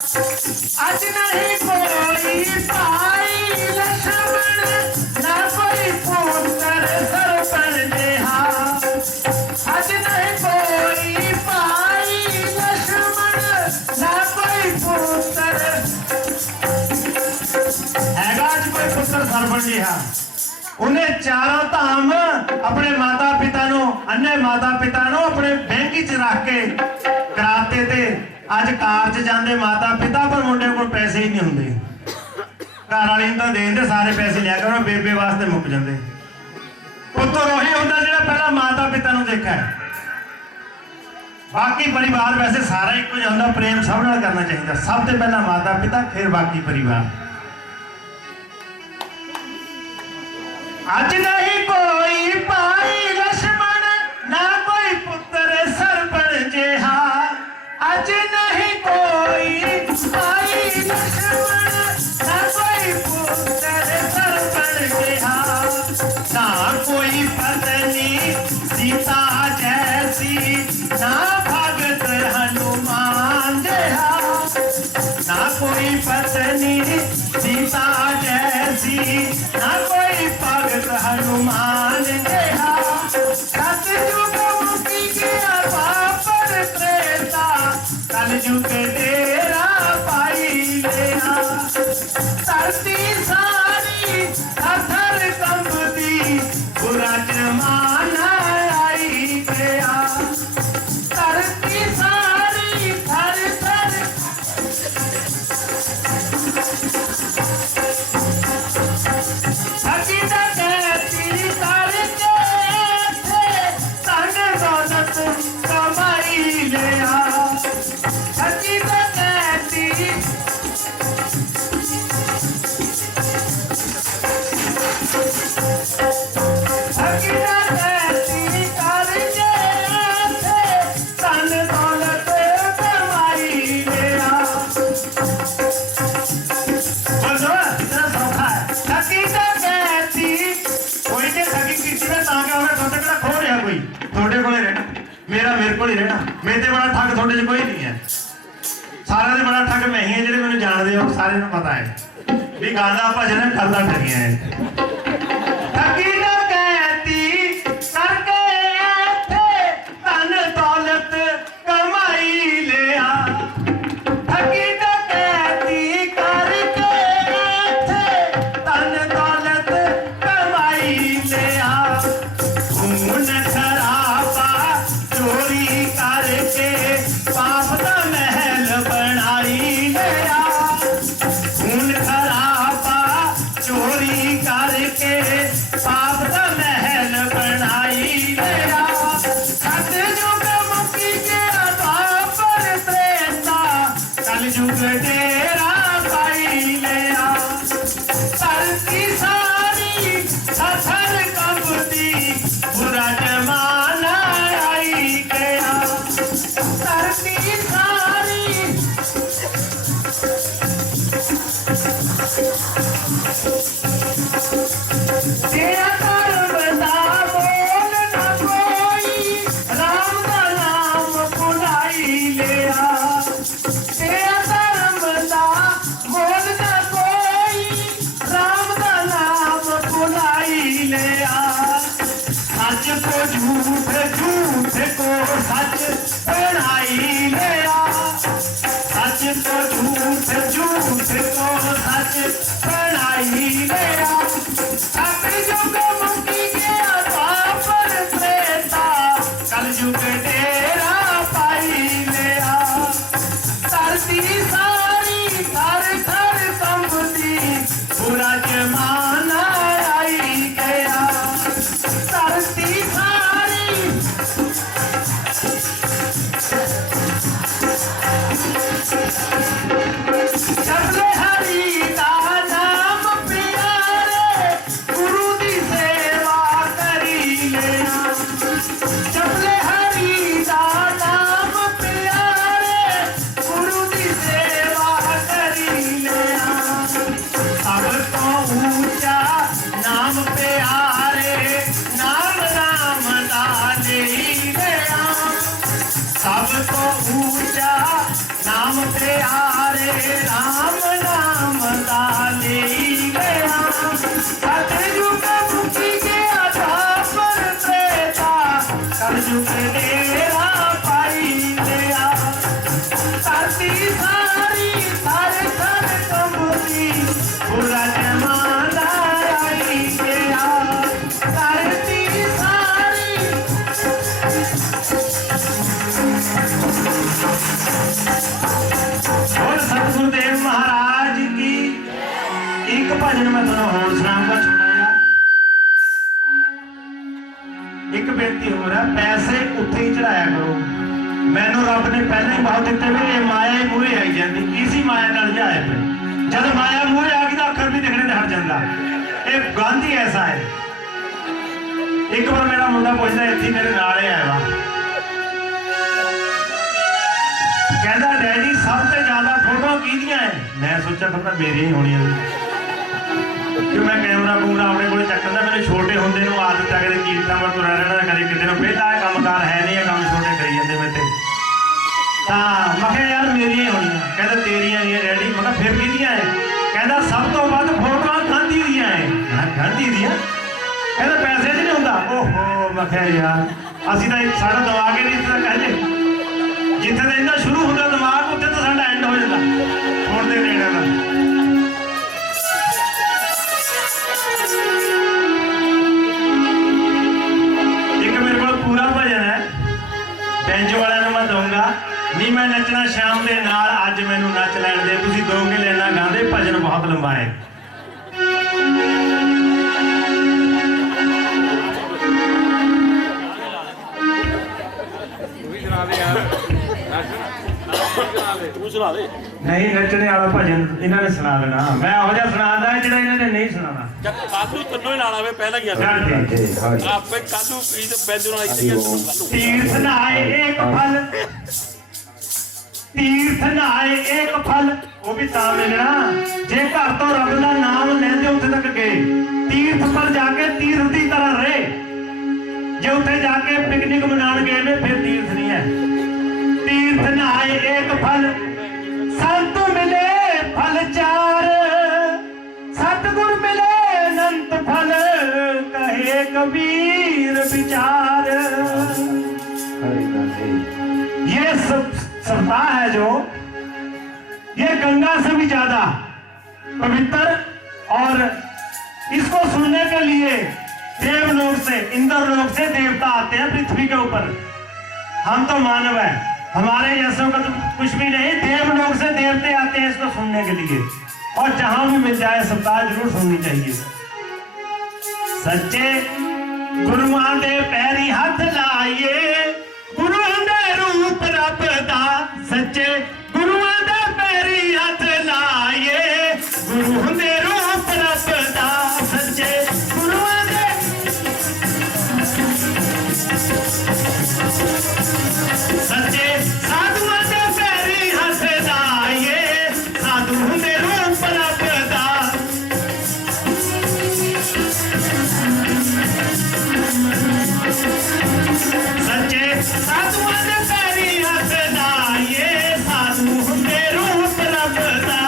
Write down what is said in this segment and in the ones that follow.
अज नहीं कोई भाई लक्ष्मण ना कोई पुत्र सरपण देहा। अज नहीं कोई भाई लक्ष्मण ना कोई पुत्र हैगा अज कोई पुत्र सरपण देहा। उन्हें चारों धाम अपने माता पिता नो अन्य माता पिता नो अपने बैंकी च रख के कराते थे। अज कार च जाते माता पिता पर मुंडे को पैसे ही नहीं होंगे। घर वाली तो देंगे सारे पैसे लिया करो बेबे वास्ते मुक जाते। पुत्र वही होता जो पहला माता पिता नु देखा है। बाकी परिवार वैसे सारा एक होता, प्रेम सब नाल करना चाहिए। सब तो पहला माता पिता फिर बाकी परिवार। अज नहीं कोई भाई लक्ष्मण ना कोई पुत्र सरपण जेहा। अज नहीं कोई भाई लक्ष्मण ना कोई पुत्र सरपण जेहा। ना कोई पत्नी सीता जैसी ना भगत हनुमान जेहा। ना कोई पत्नी सीता जैसी ना कोई भगत हनुमान जेहा। सतयुग मुक्ति गया पापर त्रेता कलयुग तेरा पाई लेना। धरती सारी अथर कंबती बुरा जमाना आई गया। धरती सारी थर थर मेरे ते बड़ा ठग थोड़े च कोई नहीं है। सारे से बड़ा ठग मैं ही है। जो मैंने जानते हो सारे को पता है भी गाना भजन है करदा ठगिया है। ठगी ना कहती करके थे धन दौलत कमाई लिया। ठगी ना कहती करके थे धन दौलत कमाई लिया। खून खराबा चोरी करके पाप का महल बनाई लिया। खून खराबा चोरी करके पाप का महल बनाई लिया। सतयुग मुक्ति गया द्वापर त्रेता कलयुग तेरा पाई लिया। धरती सारी अथर कंबती बुरा जमाना आई गया। धरती सारी तेरा धर्म दा बोल ना कोई राम का नाम भुलाई लिया। तेरा धर्म दा बोल ना कोई राम का नाम भुलाई लिया। सच को झूठ झूठ को सच बनाई लिया। सच को झूठ झूठ को सच बनाई लिया। सतयुग मुक्ति गया द्वापर त्रेता कलयुग तेरा पाई लिया। धरती सारी थर थर कंबती बुरा जमाना आई गया। धरती सारी मैं तुम्हें होर सुनाऊंगा छोटा जिहा। एक बेनती हो रहा, पैसे उत्थे ही चढ़ाया करो। मैनू रब ने पहले ही बहुत दिते भी, ये माया ही मूहरे आई जाती, इसी माया नाल जाए पे। जब माया मूहरे आ गई तो अखर भी दिखने हट जाता। ये गंद ही ऐसा है। एक बार मेरा मुंडा पुछदा, इत्थे मेरे नाल ही आया वा, कहता डैडी सबसे ज्यादा फोटो किहदियां है? मैं सोचा फिर मेरी ही होनी कि मैं कैमरा कूमरा अपने को चकदा। मैंने छोटे होंदे नूं आदत है कदे कीर्तन में तुरा रहना, कदे किते नूं वेला कामकार है नहीं, काम छोटे करी जाते मेरे। मैं कहा यार मेरी ही होनी। कहता तेरियां ही डैडी। मैं कहा फिर किहदियां है? कहता सब तो वध फोटो गांधी दियां है। गांधी दियां? कहता पैसे च नहीं होंदा। ओहो मैं कहा यार असीं तां साडा दिमाग ही नहीं इत्थे कहजे, जिथे तो इन्ना शुरू होंदा दिमाग उत्थे तो साडा एंड हो जाता फोन दे नेड़े दा। एक मेरे को पूरा भजन है, बेंच वाले मैं दूंगा नहीं, मैं नचना शाम के नाल, अज मैनू नच लैण दे, तुसीं दोगे लेना गांदे, भजन बहुत लंबा है। नहीं नचने वाला भजन इन्होंने सुना देना, मैं हो जा सुना दा जिहड़ा इन्होंने नहीं सुनाना। कालू तन्नो ही लाना वे पहला ही आपे कालू पीज बेंजो ना तीर्थ नहाए एक फल, तीर्थ नहाए एक फल, वो भी तां मिलना जे घर तो रब दा नाम लैंदे उत्थे तक गए। तीर्थ पर जाके तीर्थ की तरह रहे, जे उत्थे जाके पिकनिक मनाउण गए ने फिर तीर्थ नहीं है। तीर्थ नहाए एक फल, संत मिले फल चार, सतगुर मिले अनंत फल, कहे कबीर विचार। ये सप्ताह है जो, ये गंगा से भी ज्यादा पवित्र, और इसको सुनने के लिए देवलोक से, इंद्रलोक से देवता आते हैं पृथ्वी के ऊपर। हम तो मानव है, हमारे जैसों का तो कुछ भी नहीं, देवलोक से देवते आते हैं इसको सुनने के लिए, और जहां भी मिल जाए सप्ताह जरूर सुननी चाहिए। सच्चे गुरुआं दे पैरी हाथ लाइए, गुरुआं दे रूप रब दा, सच्चे गुरुआं दे पैरी हाथ लाइए, गुरुआं दे रूप रब दा, सच्चे गुरुआं दे। सच्चे साधुआं दे पैरी हाथ लाइए, साधुआं दे रूप रब दा। सच्चे साधुआं दे पैरी हाथ लाइए, साधुआं दे रूप रब दा।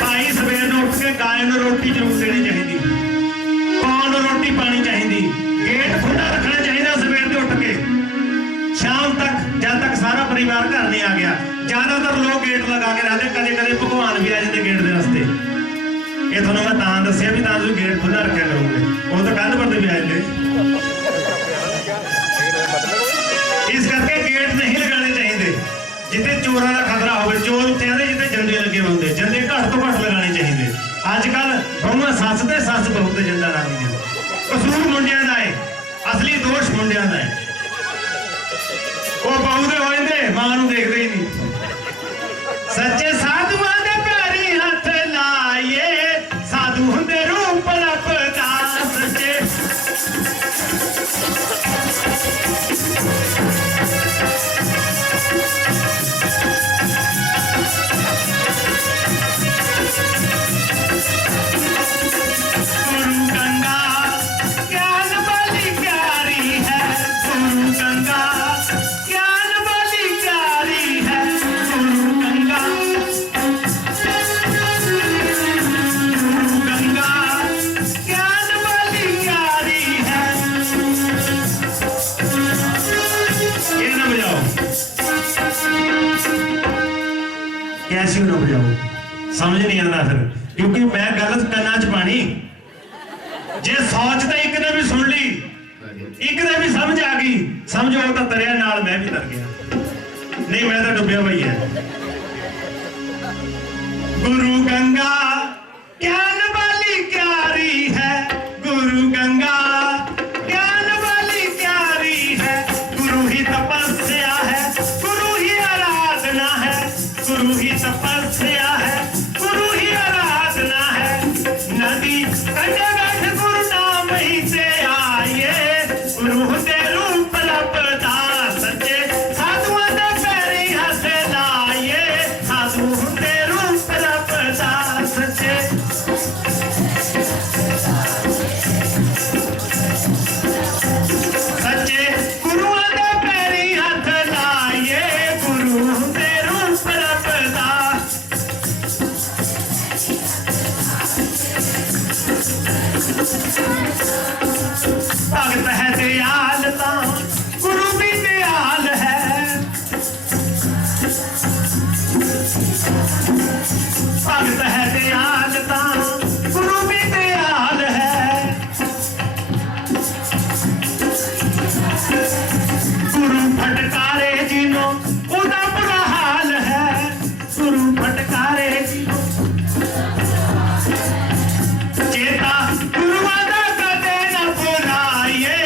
भाई सवेर नूं उठ के गाय नूं रोटी जरूर देनी चाहिए, पाउण नूं रोटी पानी चाहिए, गेट खुला रखना चाहिए सवेर के उठ के शाम तक, जब तक सारा परिवार घर नहीं आ गया। ज्यादातर लोग गेट लगा के रहते, कदे कदे भगवान भी आ जाते गेट के रस्ते। ये थोड़ा मैं तां दस्सिया भी तां तुसीं गेट खुला रखा करोगे, वो तो कंध पर भी आ जाते। इस करके गेट नहीं लगाने चाहिए जिथे चोरों का खतरा हो, चोर उत्थे आते जिथे जंदे लगे होंगे, जंदे घट तो घट लगाने चाहिए। अजकल बहु सस ते सस बहुत जंदा लाती है, कसूर मुंडिया का है, असली दोष मुंडिया का है। वो बहू दे हो जाते, मां नूं देखते ही नहीं। सच्चे साधुआं दे पैरी हथ लाइए, साधु दे रूप रब दा, सच्चे गुरु गंगा ज्ञान वाली प्यारी है, गुरु गंगा ज्ञान वाली प्यारी है, गुरु गंगा, गुरु गंगा ज्ञान वाली प्यारी है। ये ना बजाओ, कैसी ना बजाओ, समझ नहीं आता फिर, क्योंकि मैं गलत करना च पानी जे सोच तो एक ने भी सुन ली, एक ने भी समझ आ गई, समझो तो तरिया नाल मैं भी तर गया। नहीं मैं तो डुबिया भाई है। गुरु गंगा ज्ञान वाली क्यारी है, गुरु गंगा ज्ञान वाली क्यारी है। गुरु ही तपस्या है, गुरु ही आराधना है, गुरु ही तपस्या है, गुरु ही आराधना है। नदी कंडे बैठ गुरु नाम ही से आइए, गुरु ते रूप लपदा सच्चे साधुओं दे पैरी हथ लाइए, साधु ते रूप लपदा सच्चे। सच्चे गुरुओं दे पैरी हथ लाइए, गुरु ते रूप लपदा। भगत है दयाल तां गुरु भी दयाल है, भगत है दयाल तां गुरु भी दयाल है। गुरु फटकारे जिनो उदा बुरा हाल है, गुरु फटकारे जिनो चेता गुरुआ दा कदे न भुलाइए,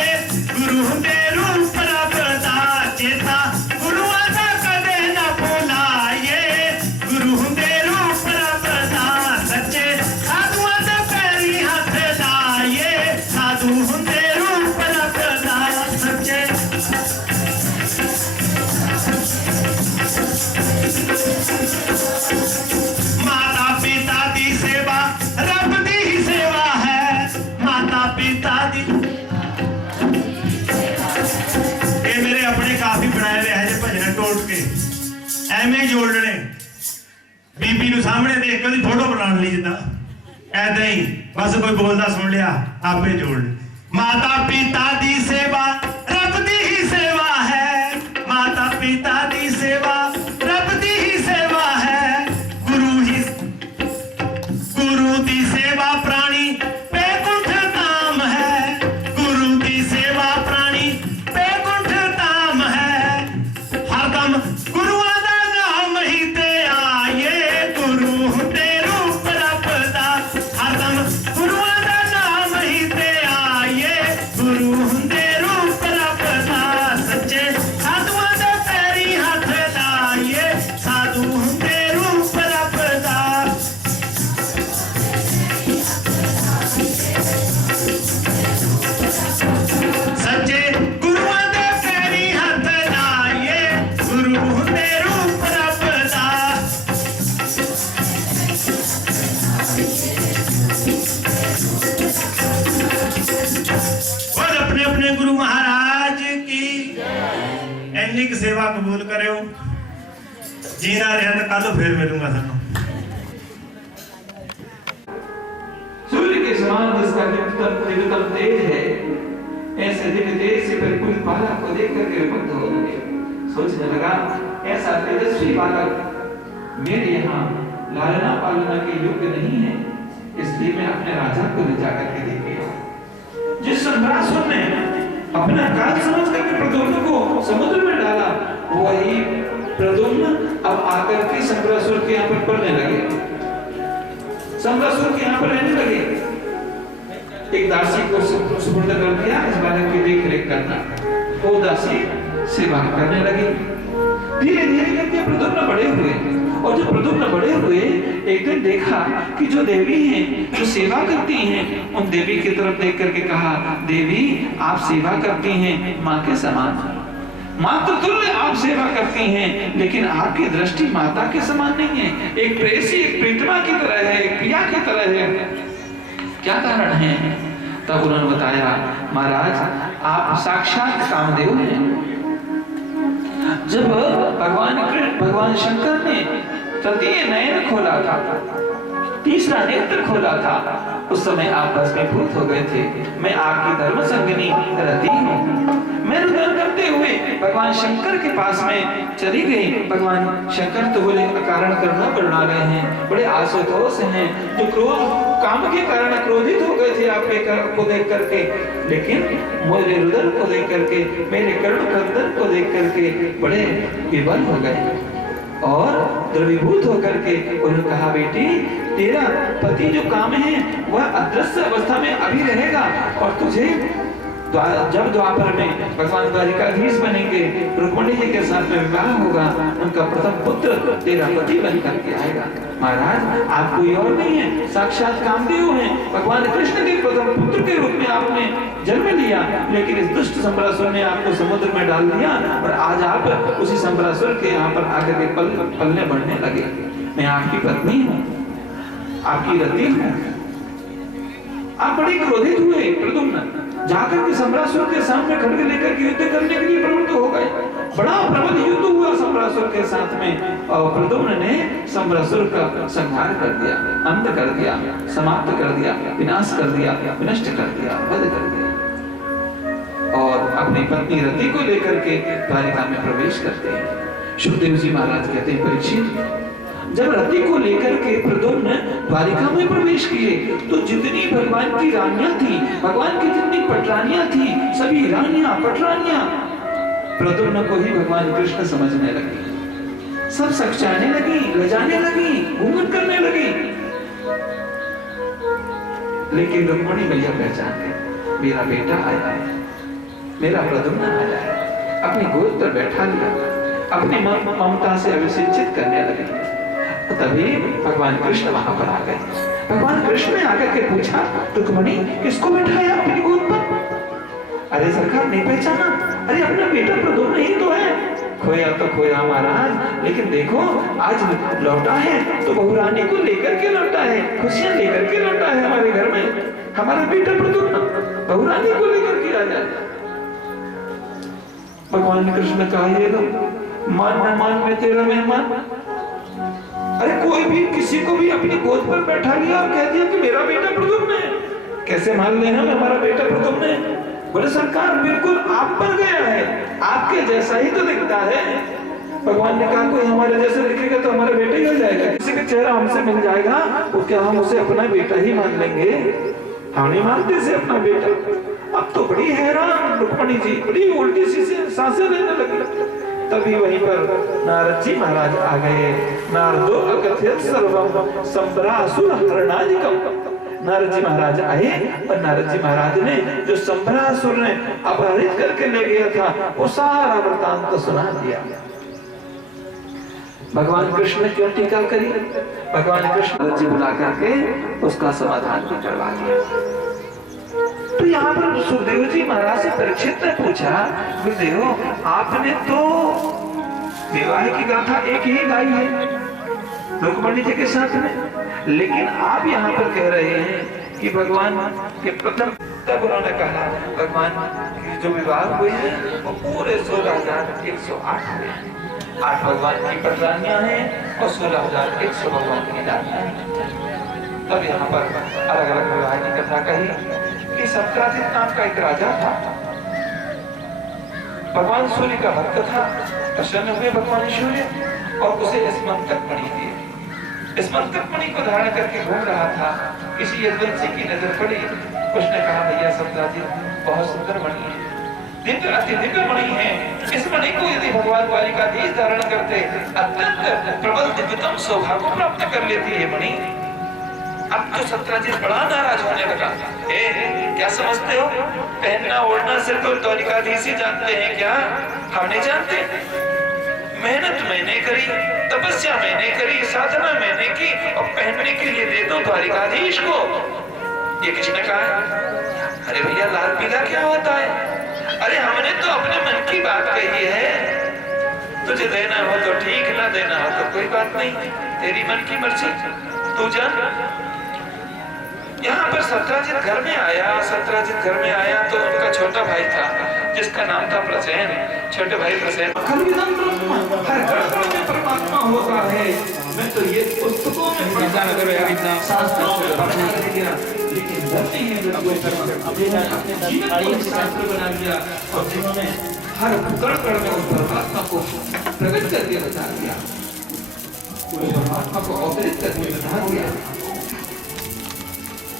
गुरु दे रूप लपदा चेता गुरुआ दा कदे न भुलाइए, गुरु दे रूप लपदा सच्चे साधुओं दे पैरी हथ लाइए, साधु दे रूप लपदा सच्चे। माता पिता दी सेवा रब दी ही सेवा है, माता पिता दी ये मेरे अपने काफी बनाए हुए है भजन टोट के ਐਵੇਂ ਜੋੜਨੇ। बीबी ਨੂੰ ਸਾਹਮਣੇ ਦੇਖ ਕੇ ਉਹਦੀ ਫੋਟੋ ਬਣਾਉਣ ਲਈ ਜਿੱਦਾਂ ਐਦਾਂ ਹੀ ਬਸ ਕੋਈ ਬੋਲਦਾ ਸੁਣ ਲਿਆ ਆਪੇ ਜੋੜ ਲੈ। ਮਾਤਾ ਪਿਤਾ ਦੀ ਸੇਵਾ ਰੱਬ ਦੀ ਹੀ ਸੇਵਾ ਹੈ, ਮਾਤਾ ਪਿਤਾ ਦੀ ਸੇਵਾ ਰੱਬ ਦੀ ਹੀ ਸੇਵਾ ਹੈ। गुरु दी सेवा प्राणी बैकुंठ धाम है, गुरु दी सेवा प्राणी बैकुंठ धाम है। हरदम गुरुआ दा नाम ही ते आइए, गुरु ते रूप लपदा हरदम गुरुआ दा नाम ही ते आइए, गुरु ते रूप लपदा सच्चे साधुओं दे पैरी हथ लाइए, साधु ते रूप लपदा। सच्चे गुरुओं दे पैरी हथ लाइए, गुरु ते रूप लपदा। और अपने अपने गुरु महाराज की इन्नी की सेवा कबूल करो। जीना रहा तो कल फिर मिलूंगा थानू। सूर्य के समान जिसका दिव्यतम तेज है, ऐसे दिव्य तेज से परिपूर्ण बालक को देख करके मुग्ध हो गए। सोचने लगा ऐसा तेजस्वी बालक मेरे यहाँ लालना पालना के योग्य नहीं है, इसलिए मैं अपने राजा को ले जाकर के देख गया। जिस संभ्रासुर ने अपना काल समझ करके प्रद्युम्न को समुद्र में डाला, वही प्रद्युम्न अब आकर के संभ्रासुर के यहाँ पर पढ़ने लगे, संभ्रासुर के यहाँ पर रहने लगे। एक दासी को सुपुर्द कर दिया इस बालक की देख रेख करना, वो दासी सेवा करने लगी। धीरे धीरे करके प्रद्युम्न बड़े हुए, और जब प्रद्युम्न बड़े हुए एक दिन देखा कि जो देवी हैं जो सेवा करती हैं, उन देवी की तरफ देख करके कहा, देवी आप सेवा करती हैं माँ के समान, मातृ तुल्य आप सेवा करती हैं, लेकिन आपकी दृष्टि माता के समान नहीं है, एक प्रेसी एक प्रीतमा की तरह है, एक प्रिया की तरह है। क्या कारण है? तब उन्होंने बताया, महाराज आप साक्षात कामदेव हैं। जब भगवान शंकर ने तृतीय नयन खोला था, तीसरा नेत्र खोला था, उस समय आप भस्मीभूत हो गए थे। मैं आपकी धर्म संगिनी रहती हूँ। मैं रुदन करते हुए भगवान शंकर के पास में चली गई। भगवान शंकर तो बोले कारण करना बढ़ा रहे हैं, बड़े आशुतोष हैं, जो क्रोध काम के कारण क्रोधित हो गए थे आपको देख करके, लेकिन मेरे रुदन को देख करके, मेरे कर्ण कंदन को देख करके बड़े विवल हो गए और द्रवीभूत होकर के उन्होंने कहा, बेटी तेरा पति जो काम है वह अदृश्य अवस्था में अभी रहेगा और तुझे जब द्वापर में भगवान द्वारिकाधीश बनेंगे, रुक्मिणी जी के साथ में विवाह होगा, उनका प्रथम पुत्र तेरा पति बन करके आएगा। महाराज आप कोई और नहीं है, साक्षात कामदेव हैं, भगवान कृष्ण के प्रथम पुत्र के रूप में आपने जन्म लिया, लेकिन इस दुष्ट संबरासुर ने आपको समुद्र में डाल दिया और आज आप उसी संबरासुर के यहाँ पर आकर के पलने बढ़ने लगे। मैं आपकी पत्नी हूँ, आपकी रति हूँ। आप बड़े क्रोधित हुए प्रद्युम्न, जाकर के संबरासुर के सामने खड़ग लेकर के युद्ध करने के लिए प्रवृत्त हो गए। बड़ा प्रबल युद्ध हुआ संबरासुर के साथ में और प्रद्युम्न ने संबरासुर का संहार कर दिया, अंत कर दिया, समाप्त कर दिया, विनाश कर दिया, विनष्ट कर दिया, वध कर दिया और अपनी पत्नी रति को लेकर के द्वारिका में प्रवेश करते हैं। सुखदेव जी महाराज कहते हैं, परीक्षित जब रति को लेकर के प्रद्युम्न द्वारिका में प्रवेश किए तो जितनी भगवान की रानियां थी, भगवान की जितनी पटरानियां थी, सभी रानियां पटरानियां प्रद्युम्न को ही भगवान कृष्ण समझने लगी, सब सकचाने लगी, लजाने लगी, घूंघट करने लगी। लेकिन रुक्मिणी मैया पहचान गई, मेरा बेटा आया है, मेरा प्रद्युम्न आया है, अपनी गोद पर बैठा लिया, अपनी ममता से अभिषेचित करने लगी। तभी भगवान कृष्ण वहां पर आ गए। भगवान कृष्ण ने आकर के पूछा, रुक्मिणी किसको बिठाया अपनी गोद पर? अरे सरकार नहीं पहचाना? अरे अपना बेटा प्रद्युम्न ही तो है। खोया तो खोया महाराज, लेकिन देखो आज लौटा है तो बहुरानी को लेकर के लौटा है, खुशियां लेकर के लौटा है हमारे घर में। हमारा बेटा प्रद्युम्न बहुरानी को लेकर के आ जाए। भगवान कृष्ण ने कहा, ये लो मान मेहमान में तेरा मेहमान। अरे कोई भी किसी को भी अपनी गोद पर बैठा लिया और कह दिया कि मेरा बेटा प्रद्युम्न है, कैसे मान लेना हमारा बेटा प्रद्युम्न है? बोले सरकार बिल्कुल आप पर गया है, आपके जैसा ही तो दिखता है। भगवान ने कहा, कोई हमारे जैसे दिखेगा तो हमारा बेटा ही हो जाएगा, किसी का चेहरा हमसे मिल जाएगा तो क्या हम उसे अपना बेटा ही मान लेंगे? हम नहीं मानते से अपना बेटा। अब तो बड़ी हैरान रुक्मिणी जी, बड़ी उल्टी सी सांसें लेने लगी। तभी वहीं पर नारद जी महाराज आ गए। नारदो अकथयत सर्वम संबरासुर हरणादिकम। नारद जी महाराज आए और नारद जी महाराज ने जो संबरासुर ने अपहरित करके ले गया था वो सारा वृतांत सुना दिया। भगवान कृष्ण ने क्यों टीका करी? भगवान कृष्ण जी बुला करके उसका समाधान भी करवा दिया। तो यहाँ पर सुखदेव जी महाराज से परीक्षित ने पूछा, गुरुदेव आपने तो विवाह की गाथा एक ही गाई है रुक्मिणी जी के साथ में, लेकिन आप यहाँ पर कह रहे हैं कि भगवान के प्रथम, तब उन्होंने कहा भगवान के जो विवाह हुए हैं वो पूरे 16,108 हुए हैं। 8 भगवान की पटरानियां हैं और 16,100 भगवान की रानियां हैं। तब यहाँ पर अलग अलग विवाह की कथा कही कि सत्राजित नाम का एक राजा था, भगवान सूर्य का भक्त था। प्रसन्न हुए भगवान सूर्य और उसे स्मंतक मणि दिए। स्मंतक मणि को धारण करके घूम रहा था, किसी यदुवंशी की नजर पड़ी। उसने कहा, भैया सत्राजित बहुत सुंदर मणि है, दिव्य अति दिव्य मणि है, इस मणि को यदि भगवान द्वारिकाधीश धारण करते अत्यंत प्रबल दिव्यतम सौभाग्य प्राप्त कर लेती है मणि। अब तो सत्राजित बड़ा नाराज होने लगा। क्या समझते हो, पहनना ओढ़ना सिर्फ तो द्वारिकाधीश ही जानते हैं क्या? हम नहीं जानते। मेहनत मैंने करी, तपस्या मैंने करी, साधना मैंने की और पहनने के लिए दे दो द्वारिकाधीश को। ये किसने कहा? अरे भैया लाल पीला क्या होता है? अरे हमने तो अपने मन की बात कही है, तुझे देना हो तो ठीक, ना देना हो तो कोई बात नहीं, तेरी मन की मर्जी, तू जान। यहाँ पर सत्राजित घर में आया। सत्राजित घर में आया तो उनका छोटा भाई था जिसका नाम था प्रसेन। छोटे भाई प्रसेन, हर घर में परमात्मा होता है। मैं तो ये पुस्तकों में पढ़ा गया, शास्त्रों में पढ़ा गया, लेकिन धरती है अपने जीवन को शास्त्र बना लिया और जिन्होंने हर कण में उस परमात्मा को प्रकट करके बता दिया, उस परमात्मा को अवतरित करके बता दिया।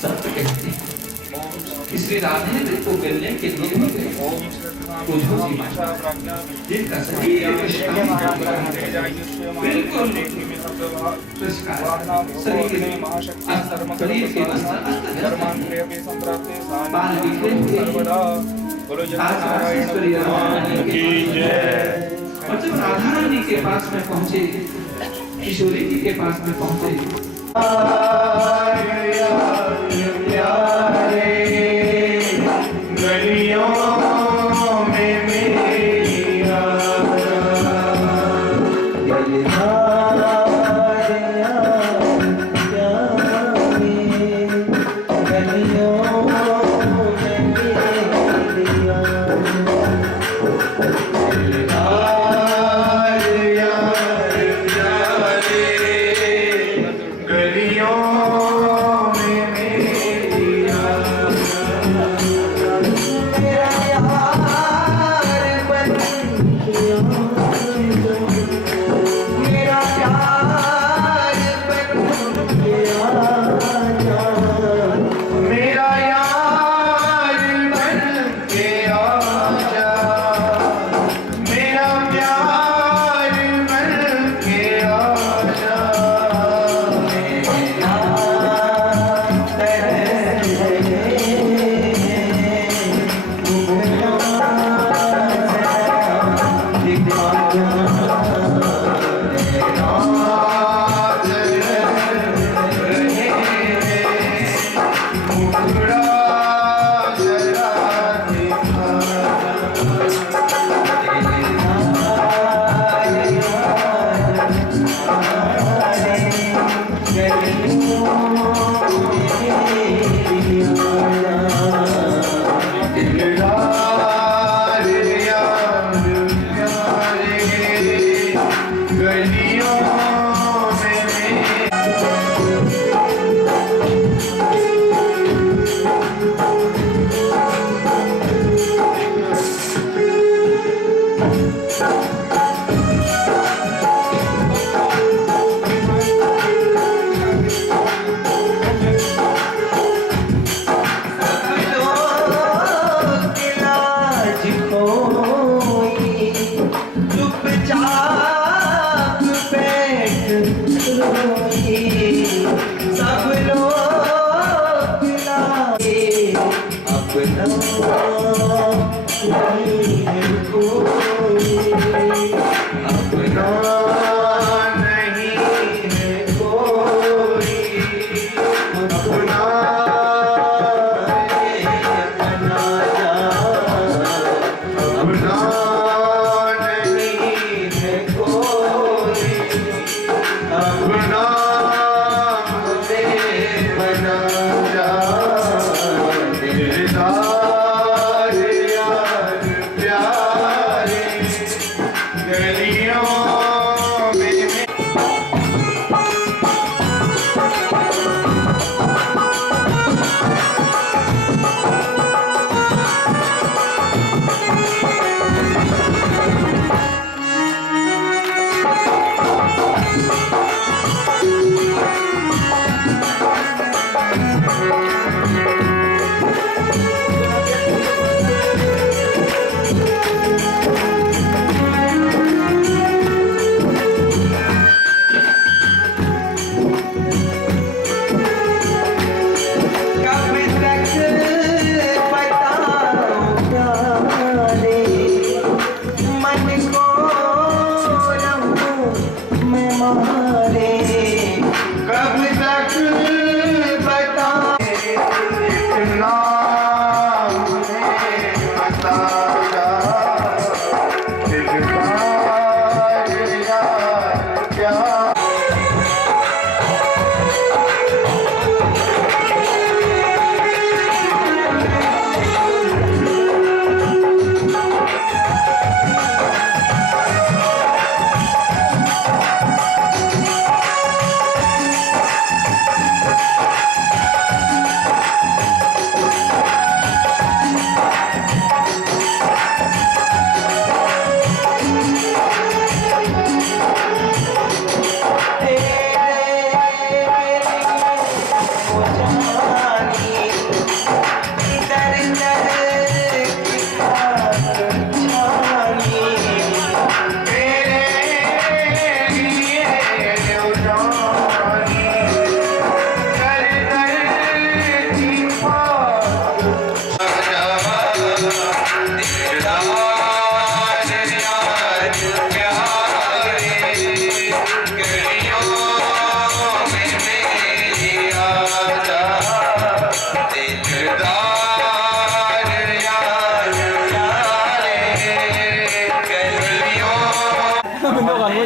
संत कहते हैं इसलिए राधेंद्र को मिलने के लिए भी गए जिनका शरीर बिल्कुल शरीर के बाल बिखरे और जब राधा रानी के पास में पहुंचे, किशोरी जी के पास में पहुंचे,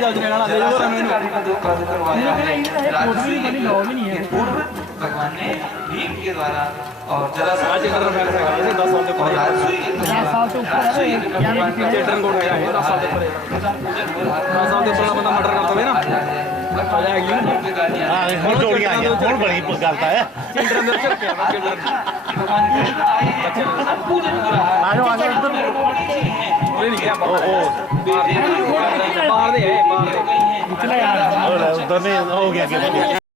ਚੱਲ ਜਣੇ ਨਾਲ ਲੈ ਜਾਓ ਰਮੇ ਨੂੰ दो कार्य करवाया है राजसूय के पूर्व भगवान ने भीम के द्वारा और जरासंध के द्वारा और राजसूय के द्वारा ਚੇਟਨ ਕੋਲ ਹੈਗਾ ਇਹ 10 ਸਾਲ ਦੇ ਉੱਪਰ 10 ਸਾਲ ਦੇ ਉੱਪਰ ਦਾ ਬੰਦਾ ਮਰਡਰ ਕਰਦਾ ਹੋਵੇ ਨਾ ਆ ਜਾ ਅਗਲੀ ਹਾਂ ਹੁਣ ਜੋੜੀਆਂ ਆਈਆਂ ਹੁਣ ਬੜੀ ਗੱਲ ਤਾਂ ਹੈ ਚੇਟਨ ਦੇ ਵਿੱਚ ਰੱਖਿਆ ਵਾ भगवान कृष्ण आए हैं सब पूजन हो रहा है ਆ ਜਾ ਉਹ ਨਹੀਂ ਗਿਆ ਬਾਹਰ ਦੇ ਹੈ ਬਾਹਰ ਦੇ गई हैं ਉਧਰ ਨੇ ਹੋ ਗਿਆ ਕਿ